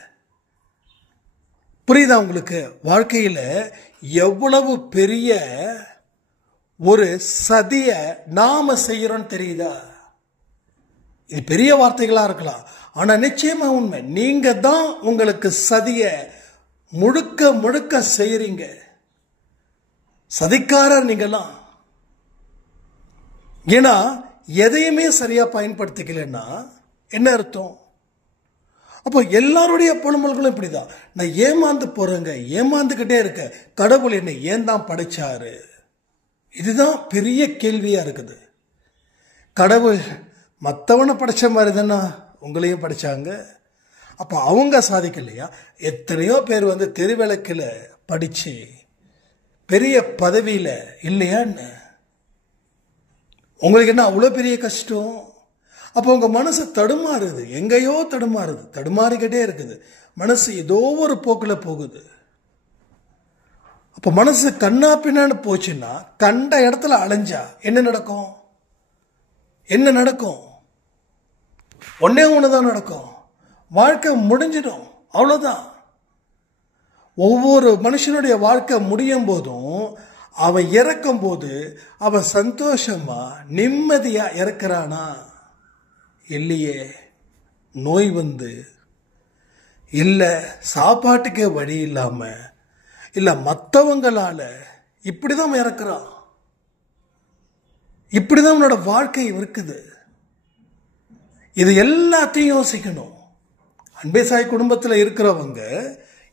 புரியுதா உங்களுக்கு? வாழ்க்கையில் எவ்வளவு பெரிய ஒரு சதிய நாம செய்யறோம் தெரியுதா? இது பெரிய வார்த்தைகளா இருக்கலாம், ஆனா நிச்சயமா உண்மை. நீங்க தான் உங்களுக்கு சதிய முழுக்க முழுக்க செய்யறீங்க. சதிக்காரர் நீங்கெல்லாம். ஏன்னா எதையுமே சரியா பயன்படுத்திக்கலன்னா என்ன அர்த்தம்? அப்போ எல்லாருடைய புலம்பல்களும் இப்படிதான். நான் ஏமாந்து போறேங்க, ஏமாந்துகிட்டே இருக்க, கடவுள் என்னை ஏன் தான் படைச்சாரு? இதுதான் பெரிய கேள்வியா இருக்குது. கடவுள் மற்றவனை படைச்ச மாதிரி தானே உங்களையும் படைச்சாங்க. அப்போ அவங்க சாதிக்கலையா? எத்தனையோ பேர் தெருவிளக்கில் படிச்சு பெரிய பதவியில் இல்லையா என்ன? உங்களுக்கு என்ன அவ்வளோ பெரிய கஷ்டம்? அப்போ உங்கள் மனசு தடுமாறுது, எங்கேயோ தடுமாறுது, தடுமாறிக்கிட்டே இருக்குது. மனசு ஏதோ ஒரு போக்கில் போகுது. அப்போ மனசு கண்ணா பின்னான்னு போச்சுன்னா கண்ட இடத்துல அலைஞ்சா என்ன நடக்கும்? என்ன நடக்கும்? ஒன்னே ஒண்ணுதான் நடக்கும். வாழ்க்கை முடிஞ்சிடும், அவ்வளோதான். ஒவ்வொரு மனுஷனுடைய வாழ்க்கை முடியும் போதும் அவன் இறக்கும் போது அவன் சந்தோஷமா நிம்மதியா இறக்குறானா? இல்லையே. நோய் இல்லை, சாப்பாட்டுக்கே வழி இல்லாம, இல்லை மற்றவங்களால இப்படிதான் இறக்குறான். இப்படிதான் அவனோட வாழ்க்கை இருக்குது. இது எல்லாத்தையும் யோசிக்கணும். அன்பே சாய் குடும்பத்தில் இருக்கிறவங்க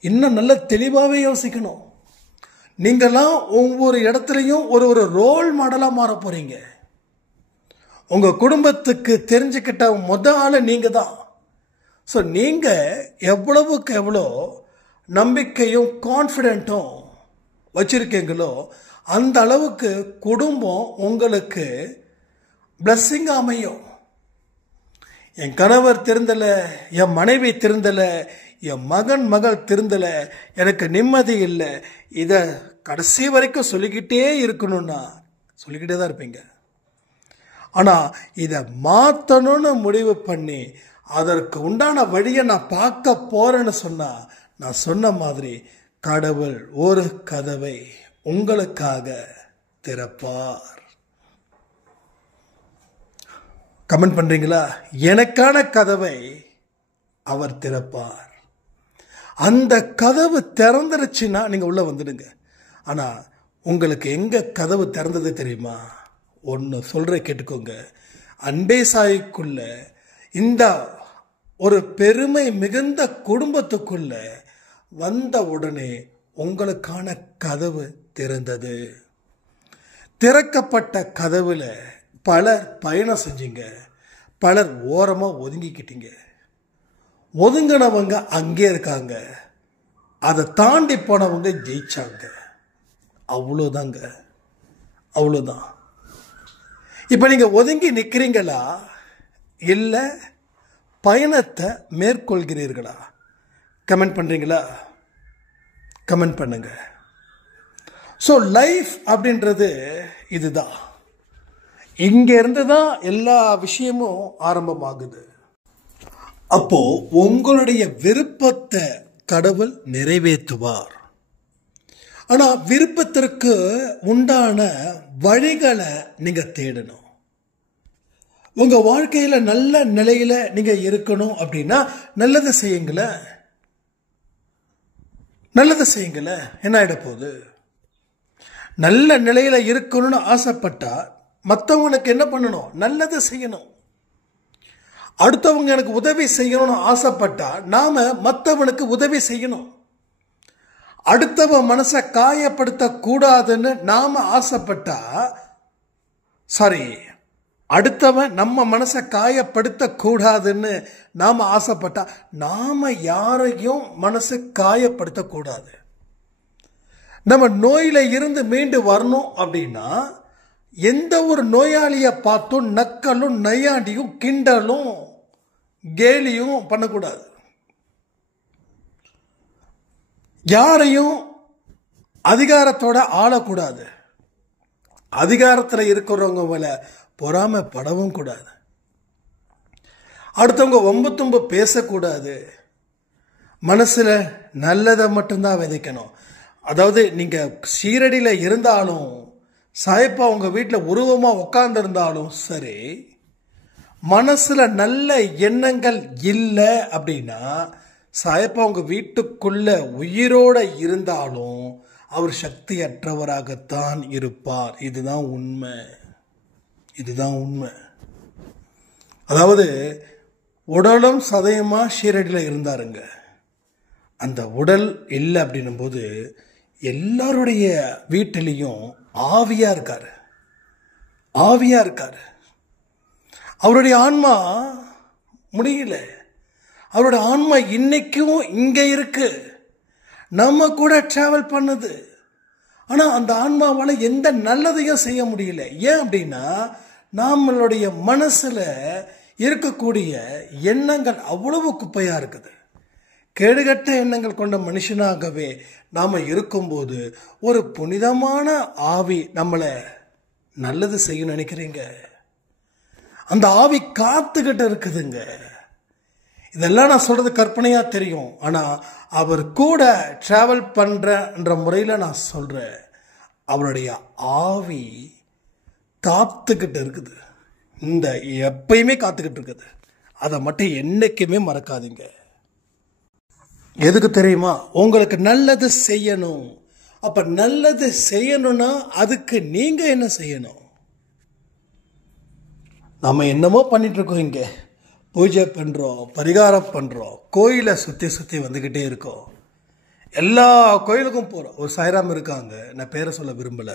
இன்னும் நல்ல தெளிவாகவே யோசிக்கணும். நீங்களாம் ஒவ்வொரு இடத்துலையும் ஒரு ஒரு ரோல் மாடலாக மாற போறீங்க. உங்க குடும்பத்துக்கு தெரிஞ்சுக்கிட்ட ஆளு நீங்க தான். ஸோ நீங்க எவ்வளவுக்கு எவ்வளோ நம்பிக்கையும் கான்ஃபிடென்ட்டும் வச்சிருக்கீங்களோ அந்த அளவுக்கு குடும்பம் உங்களுக்கு பிளஸ்ஸிங் அமையும். என் கணவர் திருந்தலை, என் மனைவி திருந்தலை, என் மகள் திருந்தலை, எனக்கு நிம்மதி இல்லை, இதை கடைசி வரைக்கும் சொல்லிக்கிட்டே இருக்கணும்னா சொல்லிக்கிட்டே தான் இருப்பீங்க. ஆனால் இதை மாற்றணும்னு முடிவு பண்ணி அதற்கு உண்டான வழியை நான் பார்க்க போறேன்னு சொன்னா, நான் சொன்ன மாதிரி கடவுள் ஒரு கதவை உங்களுக்காக திறப்பார். கமெண்ட் பண்றீங்களா? எனக்கான கதவை அவர் திறப்பார். அந்த கதவு திறந்துருச்சுன்னா நீங்க உள்ள வந்துடுங்க. ஆனா உங்களுக்கு எங்க கதவு திறந்தது தெரியுமா? ஒன்று சொல்ற கேட்டுக்கோங்க. அன்பே சாய்க்குள்ள இந்த ஒரு பெருமை மிகுந்த குடும்பத்துக்குள்ள வந்த உடனே உங்களுக்கான கதவு திறந்தது. திறக்கப்பட்ட கதவுல பலர் பயணம் செஞ்சீங்க, பலர் ஓரமா ஒதுங்கிக்கிட்டீங்க. ஒதுங்கினவங்க அங்கே இருக்காங்க, அதை தாண்டி போனவங்க ஜெயிச்சாங்க. அவ்வளோதாங்க, அவ்வளோதான். இப்போ நீங்க ஒதுங்கி நிற்கிறீங்களா, இல்லை பயணத்தை மேற்கொள்கிறீர்களா? கமெண்ட் பண்றீங்களா? கமெண்ட் பண்ணுங்க. ஸோ லைஃப் அப்படின்றது இதுதான். இங்க இருந்து தான் எல்லா விஷயமும் ஆரம்பமாகுது. அப்போ உங்களுடைய விருப்பத்தை கடவுள் நிறைவேற்றுவார். ஆனா விருப்பத்திற்கு உண்டான வழிகளை நீங்க தேடணும். உங்க வாழ்க்கையில நல்ல நிலையில நீங்க இருக்கணும் அப்படின்னா நல்லதை செய்யுங்களேன், நல்லதை செய்யுங்களேன். என்ன ஆயிட போகுது? நல்ல நிலையில இருக்கணும்னு ஆசைப்பட்டா மற்றவங்களுக்கு என்ன பண்ணணும்? நல்லதை செய்யணும். அடுத்தவங்க எனக்கு உதவி செய்யணும்னு ஆசைப்பட்டா நாம மற்றவனுக்கு உதவி செய்யணும். அடுத்தவன் மனசை காயப்படுத்த கூடாதுன்னு நாம ஆசைப்பட்டா, அடுத்தவன் நம்ம மனசை காயப்படுத்த கூடாதுன்னு நாம ஆசைப்பட்டா நாம யாரையும் மனசு காயப்படுத்த கூடாது. நம்ம நோயில இருந்து மீண்டு வரணும் அப்படின்னா எந்த ஒரு நோயாளியை பார்த்தும் நக்கலும் நையாண்டியும் கிண்டலும் கேலியும் பண்ணக்கூடாது. யாரையும் அதிகாரத்தோட ஆளக்கூடாது. அதிகாரத்தில் இருக்கிறவங்க மேல பொறாமைப்படவும் கூடாது. அடுத்தவங்க வம்பு தும்பு பேசக்கூடாது. மனசுல நல்லதை மட்டும்தான் விதைக்கணும். அதாவது நீங்க சீரடியில் இருந்தாலும் சாயப்பா உங்கள் வீட்டில் உருவமாக உட்காந்துருந்தாலும் சரி, மனசில் நல்ல எண்ணங்கள் இல்லை அப்படின்னா சாயப்பா உங்கள் வீட்டுக்குள்ள உயிரோடு இருந்தாலும் அவர் சக்தியற்றவராகத்தான் இருப்பார். இதுதான் உண்மை. இதுதான் உண்மை. அதாவது உடலும் சதயமா ஷீரடியில் இருந்தாருங்க. அந்த உடல் இல்லை அப்படின்னும் போது எல்லாருடைய வீட்டிலையும் ஆவியா இருக்காரு. ஆவியா இருக்காரு. அவருடைய ஆன்மா முடியல. அவருடைய ஆன்மா இன்னைக்கும் இங்க இருக்கு, நம்ம கூட டிராவல் பண்ணுது. ஆனா அந்த ஆன்மாவால் எந்த நல்லதையும் செய்ய முடியல. ஏன் அப்படின்னா நம்மளுடைய மனசுல இருக்கக்கூடிய எண்ணங்கள் அவ்வளவு குப்பையா இருக்குது. கேடுகட்ட எண்ணங்கள் கொண்ட மனுஷனாகவே நாம இருக்கும்போது ஒரு புனிதமான ஆவி நம்மளை நல்லது செய்ய நினைக்கிறீங்க, அந்த ஆவி காத்துக்கிட்டு இருக்குதுங்க. இதெல்லாம் நான் சொல்றது கற்பனையா தெரியும். ஆனா அவர் கூட டிராவல் பண்றன்ற முறையில் நான் சொல்றேன், அவருடைய ஆவி காத்துக்கிட்டு இருக்குது. இந்த எப்பயுமே காத்துக்கிட்டு இருக்குது. அதை மட்டும் என்னைக்குமே மறக்காதீங்க. எதுக்கு தெரியுமா? உங்களுக்கு நல்லது செய்யணும். அப்ப நல்லது செய்யணும்னா அதுக்கு நீங்க என்ன செய்யணும்? நம்ம என்னமோ பண்ணிட்டு இருக்கோம். இங்க பூஜை பண்றோம், பரிகாரம் பண்றோம், கோயிலை சுத்தி சுத்தி வந்துகிட்டே இருக்கோம். எல்லா கோயிலுக்கும் போறோம். ஒரு சாய்ராம் இருக்காங்க, நான் பேரை சொல்ல விரும்பல.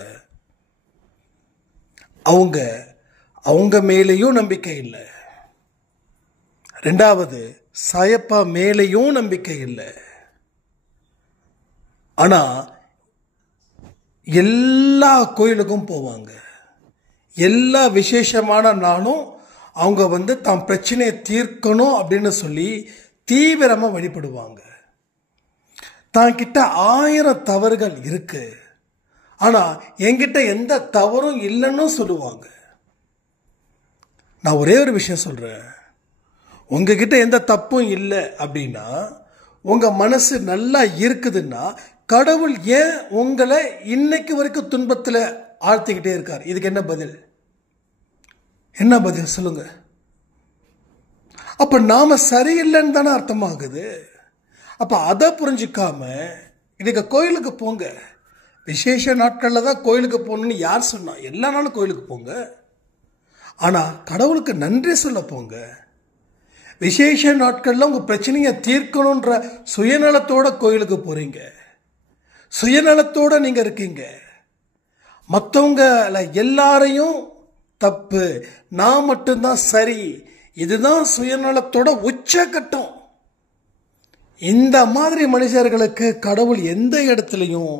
அவங்க மேலேயும் நம்பிக்கை இல்லை. ரெண்டாவது, சாயப்பா மேலேயும் நம்பிக்கை இல்லை. ஆனா எல்லா கோயிலுக்கும் போவாங்க. எல்லா விசேஷமான நாளும் அவங்க தம் பிரச்சனையை தீர்க்கணும் அப்படின்னு சொல்லி தீவிரமா வழிபடுவாங்க. தான் கிட்ட 1000 தவறுகள் இருக்கு, ஆனா என்கிட்ட எந்த தவறும் இல்லைன்னு சொல்லுவாங்க. நான் ஒரே ஒரு விஷயம் சொல்றேன், உங்ககிட்ட எந்த தப்பும் இல்லை அப்படின்னா, உங்க மனசு நல்லா இருக்குதுன்னா, கடவுள் ஏன் உங்களை இன்னைக்கு வரைக்கும் துன்பத்தில் ஆழ்த்திக்கிட்டே இருக்கார்? இதுக்கு என்ன பதில்? என்ன பதில் சொல்லுங்க? அப்ப நாம சரியில்லைன்னு தானே அர்த்தமாகுது. அப்ப அதை புரிஞ்சுக்காம இன்னைக்கு கோயிலுக்கு போங்க. விசேஷ நாட்கள்ல தான் கோயிலுக்கு போகணும்னு யார் சொன்னா? எல்லா நாளும் கோயிலுக்கு போங்க. ஆனா கடவுளுக்கு நன்றி சொல்ல போங்க. விசேஷ நாட்கள்ல உங்க பிரச்சனையை தீர்க்கணும்ன்ற சுயநலத்தோட கோயிலுக்கு போறீங்க. சுயநலத்தோட நீங்க இருக்கீங்க. மற்றவங்க எல்லாரையும் தப்பு, நான் மட்டும்தான் சரி, இதுதான் சுயநலத்தோட உச்சகட்டம். இந்த மாதிரி மனுஷர்களுக்கு கடவுள் எந்த இடத்துலையும்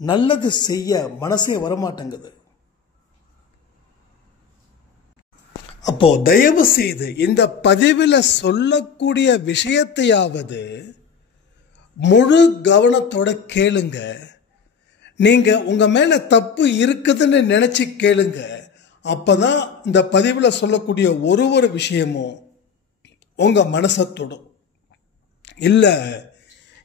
நல்லது செய்ய மனசே வரமாட்டேங்குது. அப்போ தயவு செய்து இந்த பதிவில் சொல்லக்கூடிய விஷயத்தையாவது முழு கவனத்தோட கேளுங்க. நீங்க உங்க மேல தப்பு இருக்குதுன்னு நினைச்சு கேளுங்க. அப்பதான் இந்த பதிவில் சொல்லக்கூடிய ஒரு விஷயமும் உங்க மனசை தொடும். இல்லை,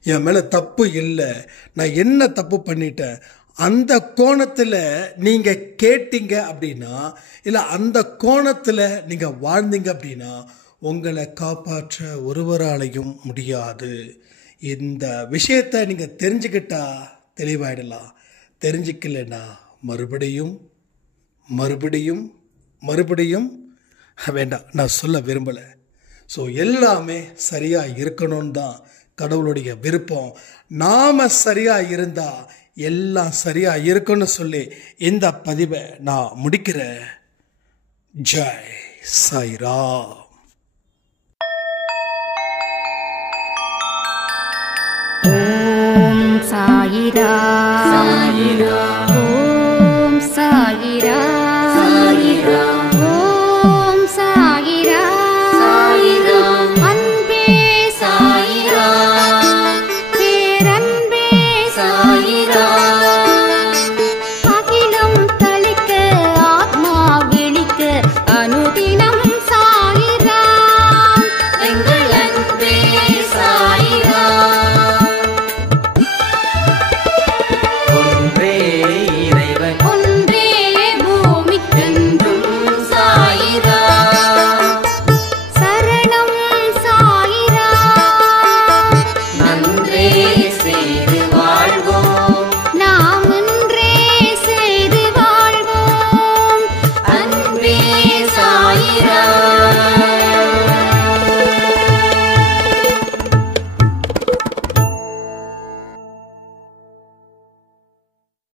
என் மேல தப்பு இல்லை, நான் என்ன தப்பு பண்ணிட்டேன், அந்த கோணத்தில் நீங்க கேட்டீங்க அப்படின்னா, இல்லை அந்த கோணத்தில் நீங்க வாழ்ந்தீங்க அப்படின்னா உங்களை காப்பாற்ற ஒருவராலையும் முடியாது. இந்த விஷயத்தை நீங்க தெரிஞ்சுக்கிட்டா தெளிவாயிடலாம். தெரிஞ்சுக்கலைன்னா மறுபடியும் மறுபடியும் மறுபடியும் வேண்டாம், நான் சொல்ல விரும்பலை. ஸோ எல்லாமே சரியாக இருக்கணும்னு தான் கடவுளுடைய விருப்பம். நாம சரியாக இருந்தால் எல்லாம் சரியாக இருக்குன்னு சொல்லி இந்த பதிவை நான் முடிக்கிறேன். ஜெய் சாய்ராம். ஓம் சாயிராம். சாயிராம். ஓம் சாயிராம். சாயிராம். ஓம் சாயிராம். சாயிராம். அன்பே சாயிராம். பேரன்பே சாயிராம். அகிலம் தளிக்க ஆத்மா விழிக்க அனுதி